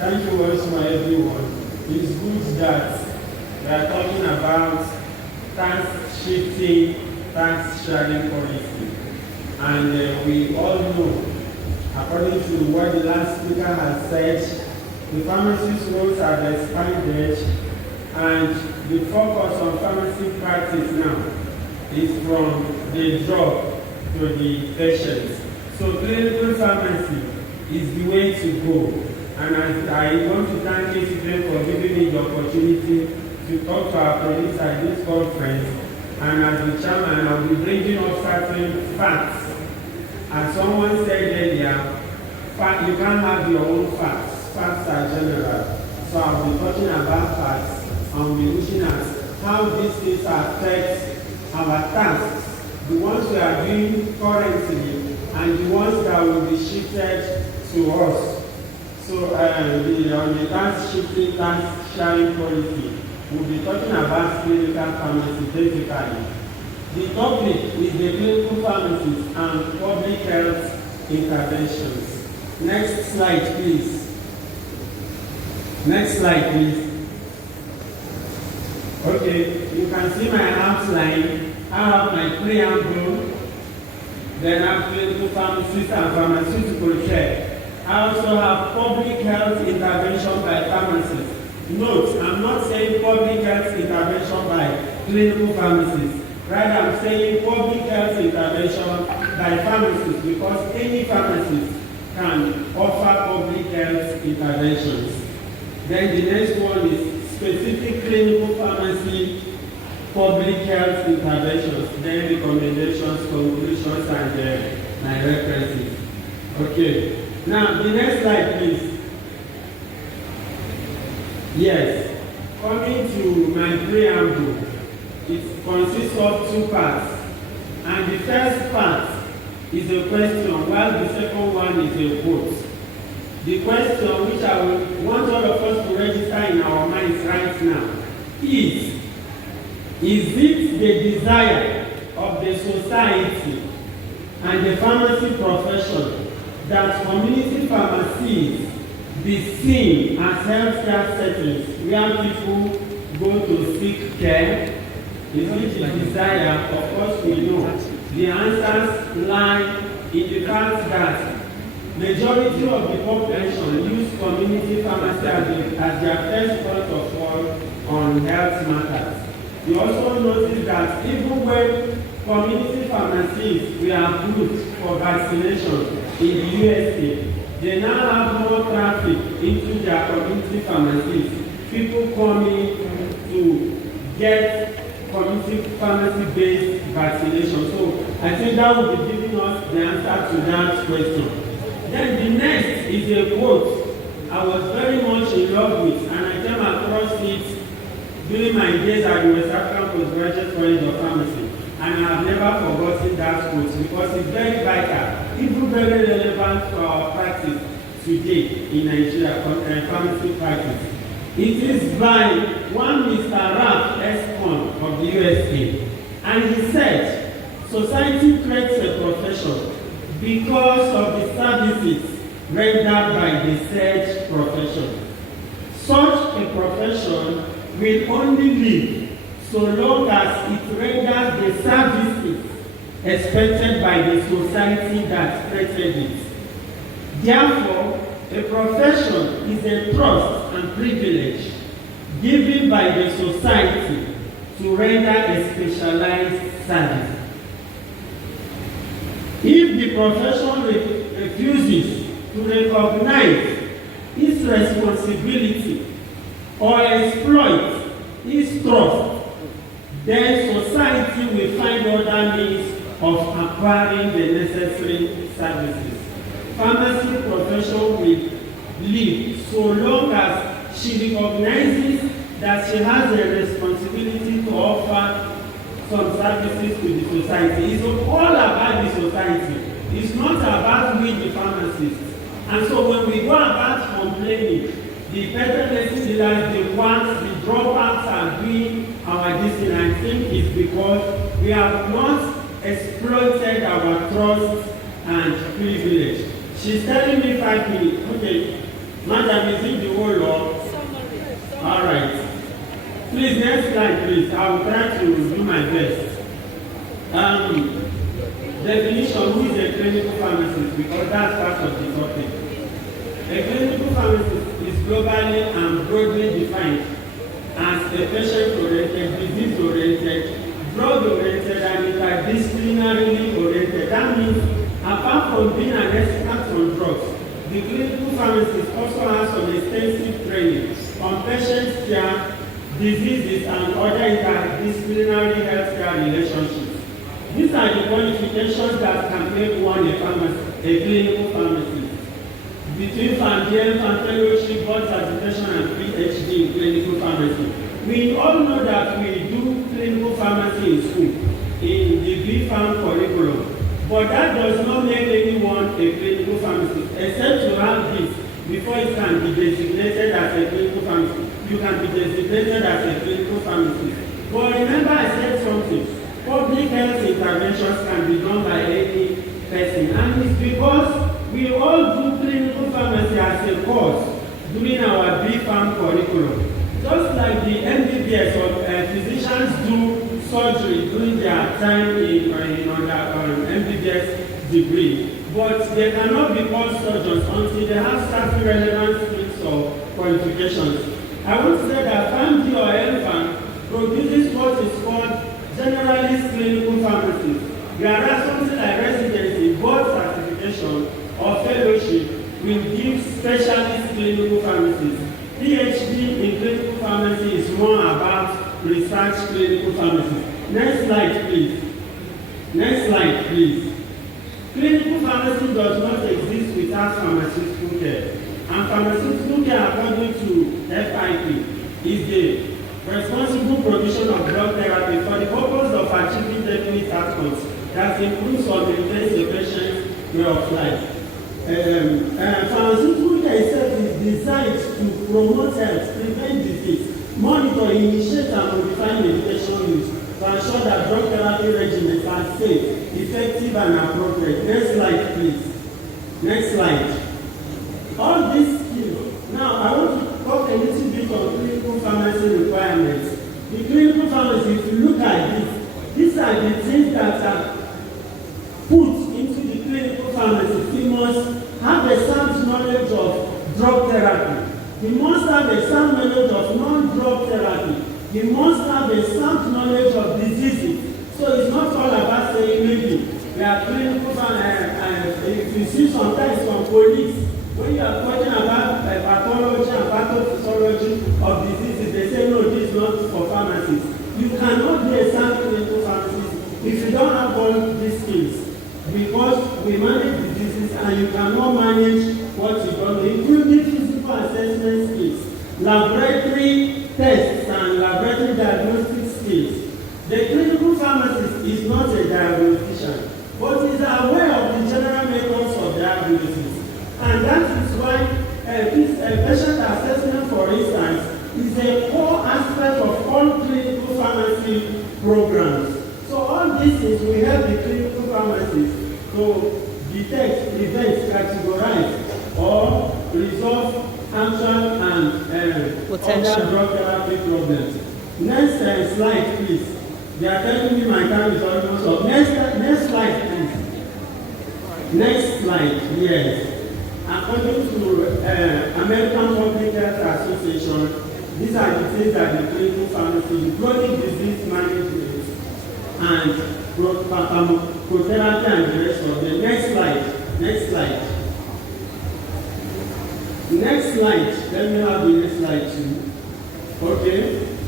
Thank you once more, everyone. It's good that we are talking about tax shifting, tax sharing policy. And we all know, according to what the last speaker has said, the pharmacist roles have expanded, and the focus on pharmacy practice now is from the drug to the patient. So clinical pharmacy is the way to go. And I want to thank ACPN for giving me the opportunity to talk to our colleagues at this conference. And as the chairman, I'll be bringing up certain facts. As someone said earlier, you can't have your own facts. Facts are general. So I'll be talking about facts and we'll be looking at how these things affect our tasks, the ones we are doing currently and the ones that will be shifted to us. So on the tax shifting, tax sharing policy, we'll be talking about clinical pharmacy basically. The topic is the clinical pharmacies and public health interventions. Next slide, please. Next slide, please. Okay, you can see my outline. I have my preamble, then I have clinical pharmacists and pharmaceutical care. I also have public health intervention by pharmacists. Note, I'm not saying public health intervention by clinical pharmacists. Rather, I'm saying public health intervention by pharmacists because any pharmacist can offer public health interventions. Then the next one is specific clinical pharmacy, public health interventions, then recommendations, conclusions, and my references. Okay. Now, the next slide, please. Yes, coming to my preamble, it consists of two parts. And the first part is a question, while the second one is a quote. The question which I want all of us to register in our minds right now is it the desire of the society and the pharmacy profession that community pharmacies be seen as healthcare settings where people go to seek care? Is it the desire? Of course we know. The answers lie in the fact that majority of the population use community pharmacy as their first point of call on health matters. We also notice that even when community pharmacies were approved for vaccination in the USA, they now have more traffic into their community pharmacies. People coming to get community pharmacy-based vaccination. So I think that will be giving us the answer to that question. Then the next is a quote I was very much in love with, and I came across it during my days at the West African Postgraduate College of Pharmacy. And I have never forgotten that quote because it's very vital, even very relevant to our practice today in Nigeria, pharmacy practice. It is by one Mr. Ralph Escon of the USA. And he said, society creates a profession because of the services rendered by the said profession. Such a profession will only live so long as it renders the services expected by the society that created it. Therefore, a profession is a trust and privilege given by the society to render a specialized service. If the profession refuses to recognize its responsibility or exploit its trust, then society will find other means of acquiring the necessary services. Pharmacy profession will live so long as she recognizes that she has a responsibility to offer some services to the society. It's all about the society. It's not about we, the pharmacists. And so when we go about complaining, the better medicine dealers, the ones, the dropouts are doing our destiny. I think it's because we have not exploited our trust and privilege. She's telling me 5 minutes. Okay, Madam, is it the whole law? All right. Please, next slide, please. I will try to do my best. Definition, who is a clinical pharmacist? Because that's part of the topic. A clinical pharmacist is globally and broadly defined as a patient-oriented, disease-oriented, drug-oriented, and interdisciplinarily oriented. That means, apart from being an expert on drugs, the clinical pharmacist also has some extensive training on patient care, diseases, and other interdisciplinary healthcare relationships. These are the qualifications that can make one a clinical pharmacist. Between PharmD, fellowship, board certification, and PhD in clinical pharmacy. We all know that we do clinical pharmacy in school, in the B-Pharm curriculum. But that does not make anyone a clinical pharmacist, except to have this before it can be designated as a clinical pharmacist. You can be designated as a clinical pharmacist. But remember I said something. Public health interventions can be done by any person. And it's because we all do clinical pharmacy as a course during our B-Pharm curriculum. Just like the MBBS or physicians do surgery during their time in MBBS degree. But they cannot be called surgeons until they have certain relevant skills or qualifications. I would say that PharmD or LPharm produces what is called generalist clinical pharmacists. Whereas something like residency, board certification, or fellowship will give specialist clinical pharmacists. PhD in clinical pharmacy is more about research clinical pharmacy. Next slide, please. Next slide, please. Clinical pharmacy does not exist without pharmaceutical care. And pharmaceutical care, according to FIP, is the responsible provision of drug therapy for the purpose of achieving definite outcomes that improves or maintains the patient's way of life. Pharmaceutical care itself is designed to promote health, prevent disease, monitor, initiate, and modify medication use to ensure that drug therapy regimens are safe, effective, and appropriate. Next slide, please. Next slide. All these skills. Now, I want to talk a little bit on clinical pharmacy requirements. The clinical pharmacy, if you look at this, these are the things that are put into the clinical pharmacy. You must have a sound knowledge of drug therapy. You must have a sound knowledge of non-drug therapy. You must have a sound knowledge of diseases. So it's not all about saying maybe we are clinical pharmacy. If you see sometimes some colleagues, when you are talking about pathology and pathophysiology of diseases, they say no, this is not for pharmacists. You cannot be a sound clinical pharmacist if you don't have all these skills. Because we manage diseases and you cannot manage what you don't, including physical assessment skills, laboratory tests and laboratory diagnostic skills. The clinical pharmacist is not a diagnostician, but is aware of the general methods of diagnosis. And that is why patient assessment, for instance, is a core aspect of all clinical pharmacy programs. So all this is we help the clinical pharmacists to detect, prevent, categorize, or resolve actual and other drug therapy problems. Next slide, please. They are telling me my time is almost up. Next slide, please. Next slide, yes. According to American Public Health Association, these are the things that the clinical pharmacy, chronic disease management, and pharmacotherapy and the rest of them. Next slide. Next slide. Next slide. Let me have the next slide too. Okay.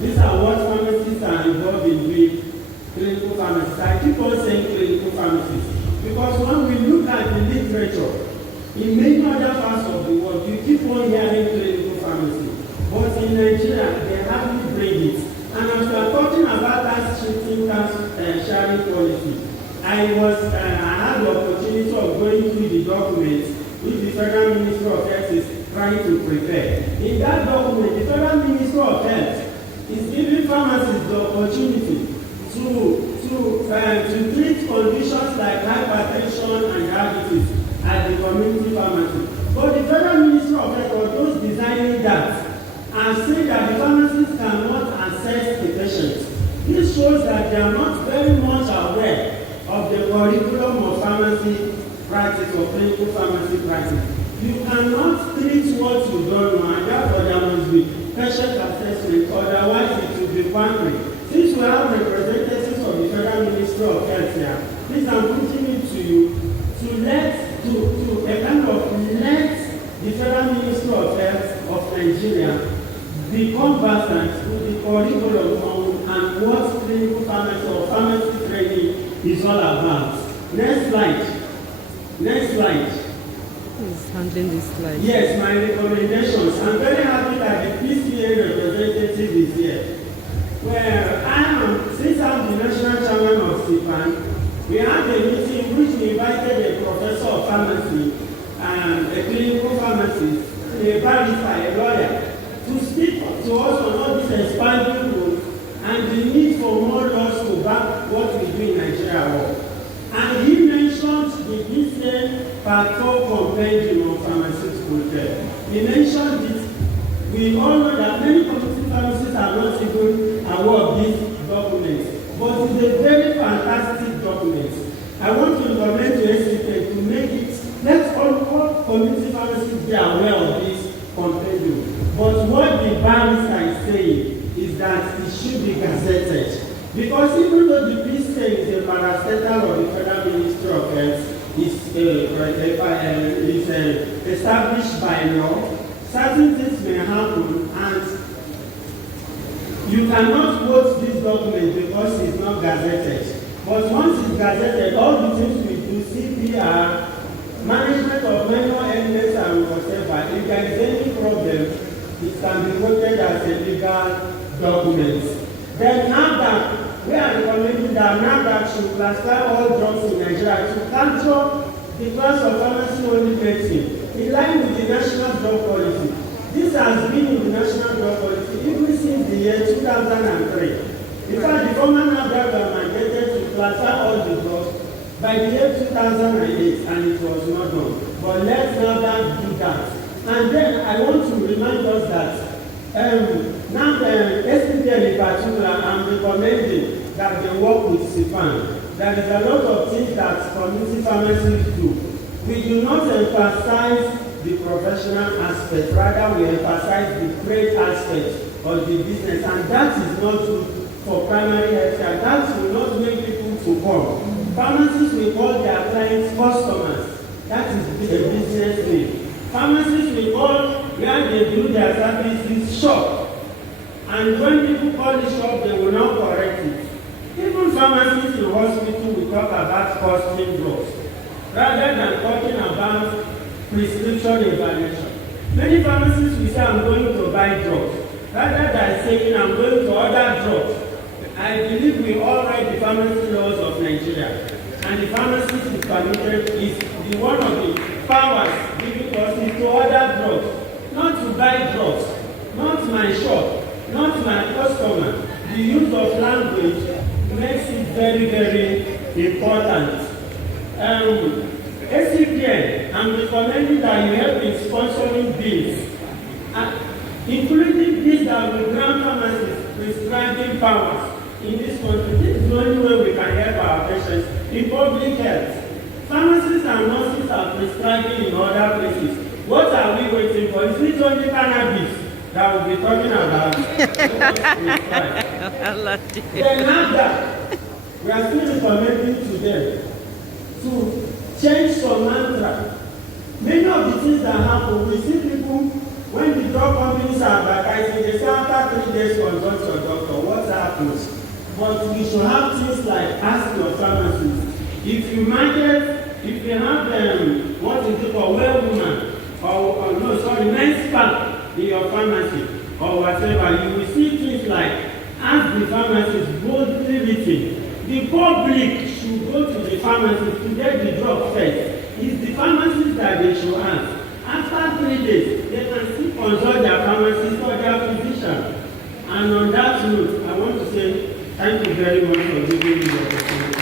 These are what pharmacists are involved in doing. Clinical pharmacists. I keep on saying clinical pharmacists because when we look at the literature, in many other parts of the world, you keep on hearing clinical pharmacy. But in Nigeria, they hardly bring it. And as we are talking about that shifting tax sharing policy, I had the opportunity of going through the documents which the Federal Ministry of Health is trying to prepare. In that document, the Federal Ministry of Health is giving pharmacists the opportunity to treat conditions like hypertension and diabetes at the community pharmacy. But the Federal Ministry of Health, or those designing that, are saying that the pharmacists cannot assess the patient. This shows that they are not very much aware of the curriculum of pharmacy practice or clinical pharmacy practice. You cannot treat what you don't know, and therefore there must be patient assessment, otherwise it will be boundary. Since we have representatives of the Federal Ministry of Health here, please I'm putting it to you to let the Federal Ministry of Health of Nigeria be conversant with the curriculum and what clinical pharmacy or pharmacy training is all about. Next slide. Next slide. Who's handling this slide? Yes, my recommendations. I'm very happy that the PCA representative is here. Well, since I'm the national chairman of CPAN, we had a meeting in which we invited a professor of pharmacy and a clinical pharmacist, a barrister, a lawyer, to speak to us on all these expanding rules and the need for more laws to back what we do in Nigeria law. And he mentioned the DCN Part 4 compendium of pharmaceutical care. He mentioned it. We all know that many community pharmacists are not even aware of this document, but it's a very fantastic document. I want to recommend to ACPN to make it, let all community pharmacists be aware of this compendium. But what the barrister is saying is that it should be gazetted. Because even though the PCA is a parastatal of the Federal Ministry of Health, is established by law, certain things may happen, and you cannot quote this document because it's not gazetted. But once it's gazetted, all the things we do, CPR, management of minor illness and whatever, if there is any problem, it can be quoted as a legal document. Then NAFDAC, we are recommending that NAFDAC should classify all drugs in Nigeria to capture the class of pharmacy-only medicine in line with the national drug policy. This has been in the national drug policy even since the year 2003. In fact, the former NAFDAC was mandated to classify all the drugs by the year 2008, and it was not done. But let NAFDAC do that. And then I want to remind us that now the ACPN in particular, I'm recommending that they work with CPAN. There is a lot of things that community pharmacists do. We do not emphasize the professional aspect, rather we emphasize the trade aspect of the business, and that is not true for primary health care. That will not make people to come. Pharmacists will call their clients customers. That is a business name. Pharmacists will call where they do their services shop. And when people call the shop, they will not correct it. Even pharmacists in hospital will talk about costing drugs, rather than talking about prescription evaluation. Many pharmacists will say, I'm going to buy drugs, rather than saying, I'm going to order drugs. I believe we all read the pharmacy laws of Nigeria, and the pharmacist is permitted, is the one of the powers given to us is to order drugs, not to buy drugs, not my shop, not my customer. The use of language makes it very, very important. ACPN, I'm recommending that you help in sponsoring bills, including bills that will grant pharmacists prescribing powers in this country. This is the only way we can help our patients in public health. Pharmacists and nurses are prescribing in other places. What are we waiting for? Is it only cannabis that we'll be talking about? Then after, we are still recommending to them to change some mantra. Many of the things that happen, we see people, when the drug companies are advertising, they say after 3 days consult your doctor, what happens? But we should have things like ask your pharmacist. If you have what is it called, well woman, or men's spa in your pharmacy, or whatever, you will see things like ask the pharmacist boldly written. The public should go to the pharmacist to get the drug first. It's the pharmacist that they should ask. After 3 days, they can still consult their pharmacist or their physician. And on that note, I want to say thank you very much for giving me the opportunity.